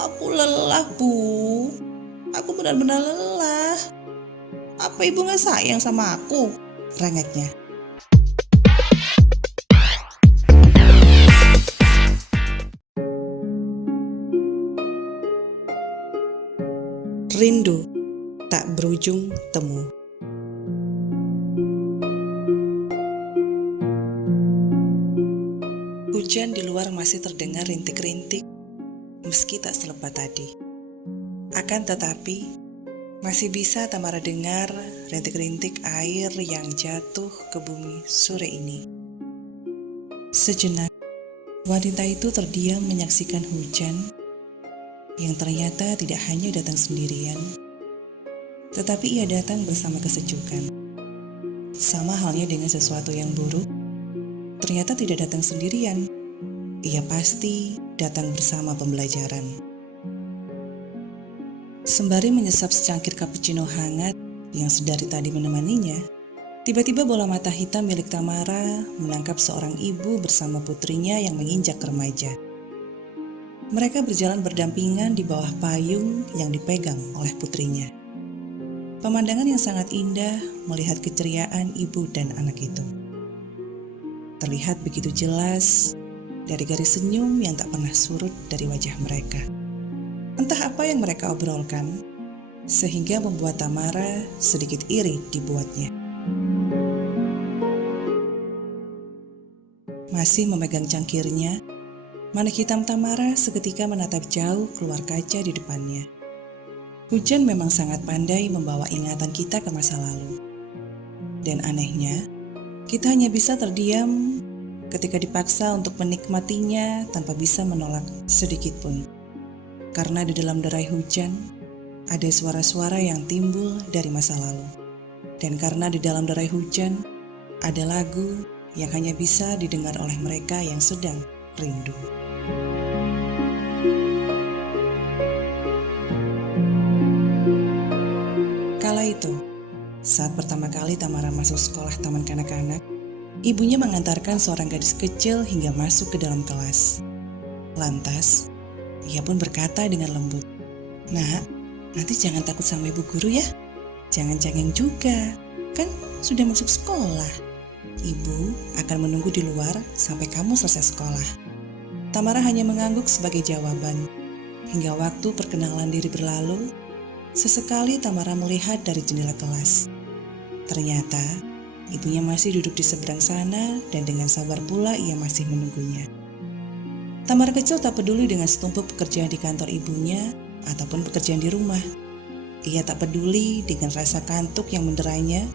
Aku lelah, Bu. Aku benar-benar lelah. Apa ibu gak sayang sama aku? Rengeknya. Rindu tak berujung temu. Hujan di luar masih terdengar rintik-rintik meski tak selebat tadi. Akan tetapi, masih bisa Tamara dengar rintik-rintik air yang jatuh ke bumi sore ini. Sejenak, wanita itu terdiam menyaksikan hujan yang ternyata tidak hanya datang sendirian, tetapi ia datang bersama kesejukan. Sama halnya dengan sesuatu yang buruk, ternyata tidak datang sendirian. Ia pasti datang bersama pembelajaran. Sembari menyesap secangkir cappuccino hangat yang sedari tadi menemaninya, tiba-tiba bola mata hitam milik Tamara menangkap seorang ibu bersama putrinya yang menginjak remaja. Mereka berjalan berdampingan di bawah payung yang dipegang oleh putrinya. Pemandangan yang sangat indah melihat keceriaan ibu dan anak itu. Terlihat begitu jelas dari garis senyum yang tak pernah surut dari wajah mereka. Entah apa yang mereka obrolkan, sehingga membuat Tamara sedikit iri dibuatnya. Masih memegang cangkirnya, manik hitam Tamara seketika menatap jauh keluar kaca di depannya. Hujan memang sangat pandai membawa ingatan kita ke masa lalu. Dan anehnya, kita hanya bisa terdiam ketika dipaksa untuk menikmatinya tanpa bisa menolak sedikit pun. Karena di dalam derai hujan, ada suara-suara yang timbul dari masa lalu. Dan karena di dalam derai hujan, ada lagu yang hanya bisa didengar oleh mereka yang sedang rindu. Kala itu, saat pertama kali Tamara masuk sekolah taman kanak-kanak, ibunya mengantarkan seorang gadis kecil hingga masuk ke dalam kelas. Lantas, ia pun berkata dengan lembut, "Nak, nanti jangan takut sama ibu guru ya. Jangan cengeng juga, kan sudah masuk sekolah. Ibu akan menunggu di luar sampai kamu selesai sekolah." Tamara hanya mengangguk sebagai jawaban. Hingga waktu perkenalan diri berlalu, sesekali Tamara melihat dari jendela kelas. Ternyata, ibunya masih duduk di seberang sana dan dengan sabar pula ia masih menunggunya. Tamara kecil tak peduli dengan setumpuk pekerjaan di kantor ibunya ataupun pekerjaan di rumah. Ia tak peduli dengan rasa kantuk yang menderanya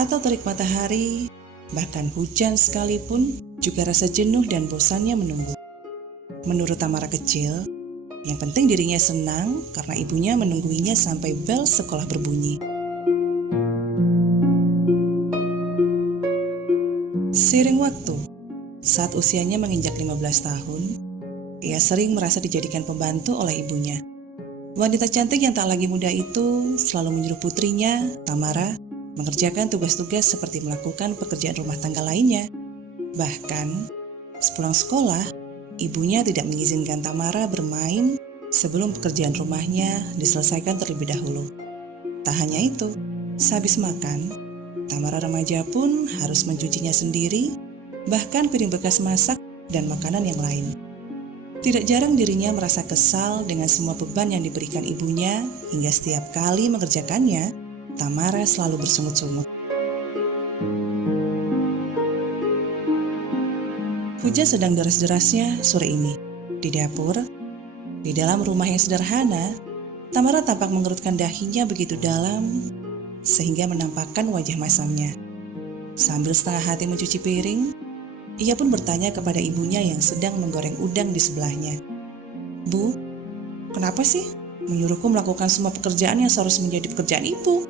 atau terik matahari, bahkan hujan sekalipun juga rasa jenuh dan bosannya menunggu. Menurut Tamara kecil, yang penting dirinya senang karena ibunya menungguinya sampai bel sekolah berbunyi. Seiring waktu, saat usianya menginjak 15 tahun, ia sering merasa dijadikan pembantu oleh ibunya. Wanita cantik yang tak lagi muda itu selalu menyuruh putrinya, Tamara, mengerjakan tugas-tugas seperti melakukan pekerjaan rumah tangga lainnya. Bahkan, sepulang sekolah, ibunya tidak mengizinkan Tamara bermain sebelum pekerjaan rumahnya diselesaikan terlebih dahulu. Tak hanya itu, sehabis makan, Tamara remaja pun harus mencucinya sendiri, bahkan piring bekas masak dan makanan yang lain. Tidak jarang dirinya merasa kesal dengan semua beban yang diberikan ibunya, hingga setiap kali mengerjakannya, Tamara selalu bersungut-sungut. Hujan sedang deras-derasnya sore ini. Di dapur, di dalam rumah yang sederhana, Tamara tampak mengerutkan dahinya begitu dalam sehingga menampakkan wajah masamnya. Sambil setengah hati mencuci piring, ia pun bertanya kepada ibunya yang sedang menggoreng udang di sebelahnya. "Bu, kenapa sih menyuruhku melakukan semua pekerjaan yang seharusnya menjadi pekerjaan ibu?"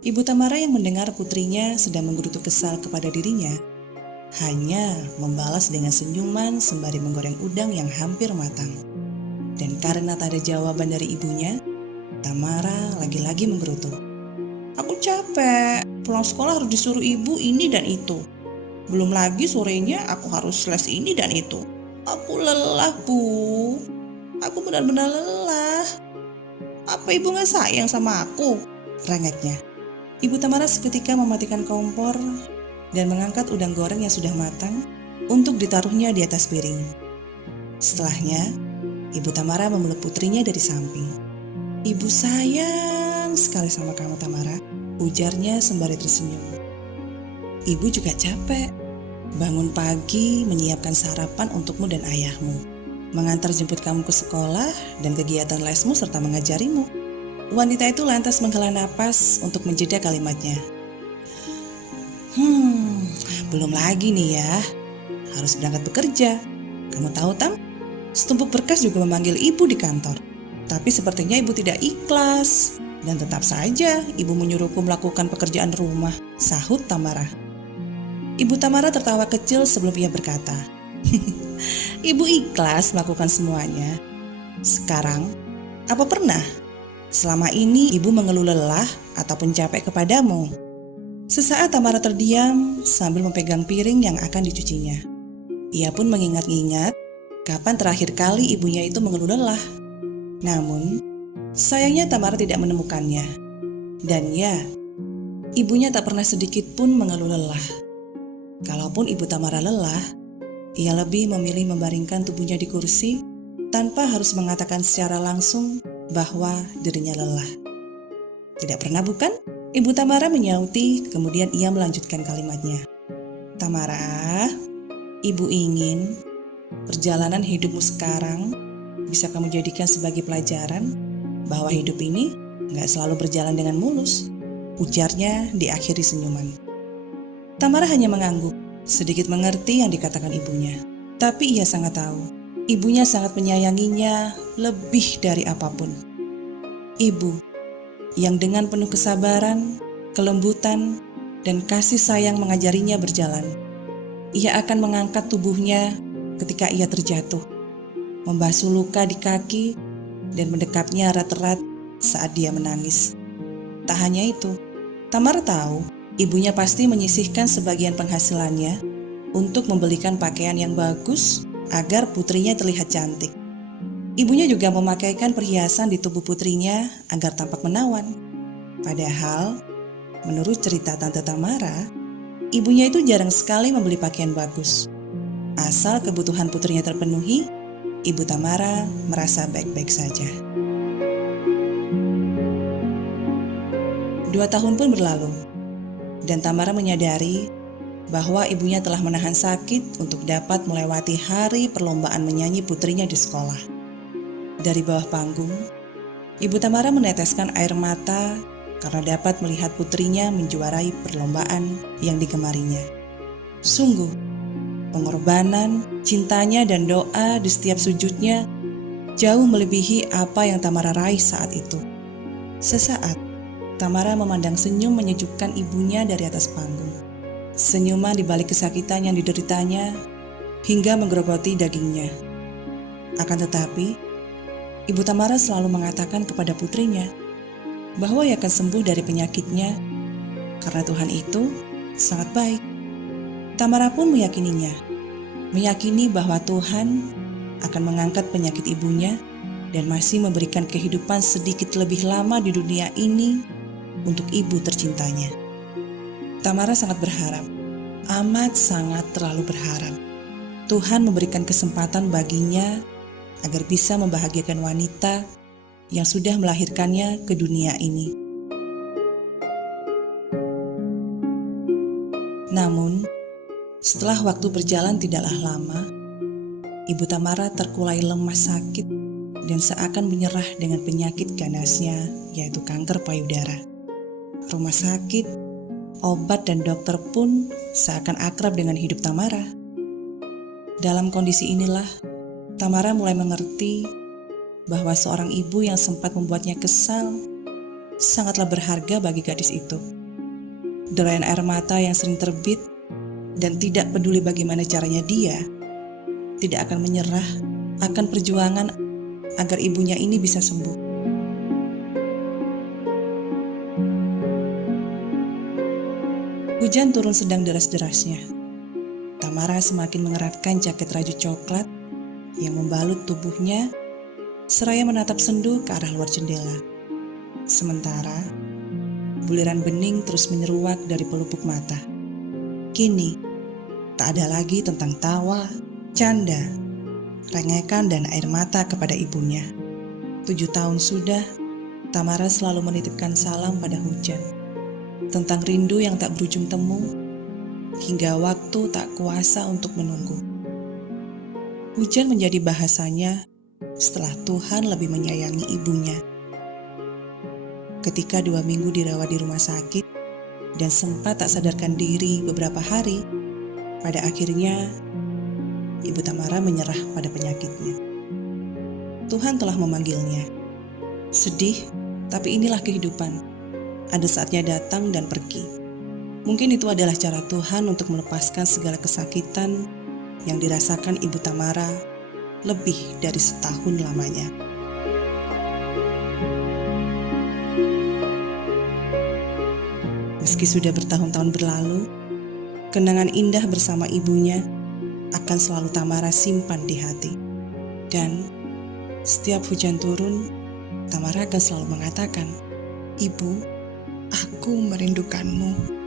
Ibu Tamara yang mendengar putrinya sedang menggerutu kesal kepada dirinya, hanya membalas dengan senyuman sembari menggoreng udang yang hampir matang. Dan karena tak ada jawaban dari ibunya, Tamara lagi-lagi menggerutu. "Aku capek, pulang sekolah harus disuruh ibu ini dan itu. Belum lagi sorenya aku harus les ini dan itu. Aku lelah, Bu. Aku benar-benar lelah. Apa ibu gak sayang sama aku? Rengeknya. Ibu Tamara seketika mematikan kompor dan mengangkat udang goreng yang sudah matang untuk ditaruhnya di atas piring. Setelahnya, Ibu Tamara memeluk putrinya dari samping. Ibu sayang sekali sama kamu, Tamara, ujarnya sembari tersenyum. Ibu juga capek. Bangun pagi menyiapkan sarapan untukmu dan ayahmu, mengantar jemput kamu ke sekolah dan kegiatan lesmu serta mengajarimu. Wanita itu lantas menghela napas untuk menjeda kalimatnya. Belum lagi nih ya, harus berangkat bekerja. Kamu tahu, Tam, setumpuk berkas juga memanggil ibu di kantor. Tapi sepertinya ibu tidak ikhlas. Dan tetap saja ibu menyuruhku melakukan pekerjaan rumah, sahut Tamara. Ibu Tamara tertawa kecil sebelum ia berkata, Ibu ikhlas melakukan semuanya. Sekarang, apa pernah selama ini ibu mengeluh lelah ataupun capek kepadamu? Sesaat Tamara terdiam sambil memegang piring yang akan dicucinya. Ia pun mengingat-ingat kapan terakhir kali ibunya itu mengeluh lelah. Namun, sayangnya Tamara tidak menemukannya. Dan ya, ibunya tak pernah sedikit pun mengeluh lelah. Kalaupun ibu Tamara lelah, ia lebih memilih membaringkan tubuhnya di kursi tanpa harus mengatakan secara langsung bahwa dirinya lelah. Tidak pernah bukan? Ibu Tamara menyauti, kemudian ia melanjutkan kalimatnya. Tamara, ibu ingin perjalanan hidupmu sekarang bisa kamu jadikan sebagai pelajaran bahwa hidup ini gak selalu berjalan dengan mulus, ujarnya diakhiri senyuman. Tamara hanya mengangguk, sedikit mengerti yang dikatakan ibunya. Tapi ia sangat tahu, ibunya sangat menyayanginya lebih dari apapun. Ibu yang dengan penuh kesabaran, kelembutan, dan kasih sayang mengajarinya berjalan. Ia akan mengangkat tubuhnya ketika ia terjatuh, membasuh luka di kaki, dan mendekapnya erat-erat saat dia menangis. Tak hanya itu, Tamara tahu ibunya pasti menyisihkan sebagian penghasilannya untuk membelikan pakaian yang bagus agar putrinya terlihat cantik. Ibunya juga memakaikan perhiasan di tubuh putrinya agar tampak menawan. Padahal, menurut cerita Tante Tamara, ibunya itu jarang sekali membeli pakaian bagus. Asal kebutuhan putrinya terpenuhi, Ibu Tamara merasa baik-baik saja. 2 tahun pun berlalu, dan Tamara menyadari bahwa ibunya telah menahan sakit untuk dapat melewati hari perlombaan menyanyi putrinya di sekolah. Dari bawah panggung, Ibu Tamara meneteskan air mata karena dapat melihat putrinya menjuarai perlombaan yang digemarinya. Sungguh, pengorbanan, cintanya dan doa di setiap sujudnya jauh melebihi apa yang Tamara raih saat itu. Sesaat, Tamara memandang senyum menyejukkan ibunya dari atas panggung. Senyuman di balik kesakitan yang dideritanya hingga menggerogoti dagingnya. Akan tetapi, Ibu Tamara selalu mengatakan kepada putrinya bahwa ia akan sembuh dari penyakitnya karena Tuhan itu sangat baik. Tamara pun meyakininya, meyakini bahwa Tuhan akan mengangkat penyakit ibunya dan masih memberikan kehidupan sedikit lebih lama di dunia ini untuk ibu tercintanya. Tamara sangat berharap, amat sangat terlalu berharap, Tuhan memberikan kesempatan baginya agar bisa membahagiakan wanita yang sudah melahirkannya ke dunia ini. Namun, setelah waktu berjalan tidaklah lama, Ibu Tamara terkulai lemas sakit dan seakan menyerah dengan penyakit ganasnya, yaitu kanker payudara. Rumah sakit, obat dan dokter pun seakan akrab dengan hidup Tamara. Dalam kondisi inilah, Tamara mulai mengerti bahwa seorang ibu yang sempat membuatnya kesal sangatlah berharga bagi gadis itu. Derayan air mata yang sering terbit dan tidak peduli bagaimana caranya dia tidak akan menyerah akan perjuangan agar ibunya ini bisa sembuh. Hujan turun sedang deras-derasnya. Tamara semakin mengeratkan jaket raju coklat yang membalut tubuhnya seraya menatap sendu ke arah luar jendela. Sementara, buliran bening terus menyeruak dari pelupuk mata. Kini, tak ada lagi tentang tawa, canda, rengekan dan air mata kepada ibunya. 7 tahun sudah, Tamara selalu menitipkan salam pada hujan. Tentang rindu yang tak berujung temu, hingga waktu tak kuasa untuk menunggu. Hujan menjadi bahasanya setelah Tuhan lebih menyayangi ibunya. Ketika 2 minggu dirawat di rumah sakit dan sempat tak sadarkan diri beberapa hari, pada akhirnya Ibu Tamara menyerah pada penyakitnya. Tuhan telah memanggilnya. Sedih, tapi inilah kehidupan. Ada saatnya datang dan pergi. Mungkin itu adalah cara Tuhan untuk melepaskan segala kesakitan yang dirasakan Ibu Tamara lebih dari setahun lamanya. Meski sudah bertahun-tahun berlalu, kenangan indah bersama ibunya akan selalu Tamara simpan di hati. Dan setiap hujan turun, Tamara akan selalu mengatakan, "Ibu, aku merindukanmu."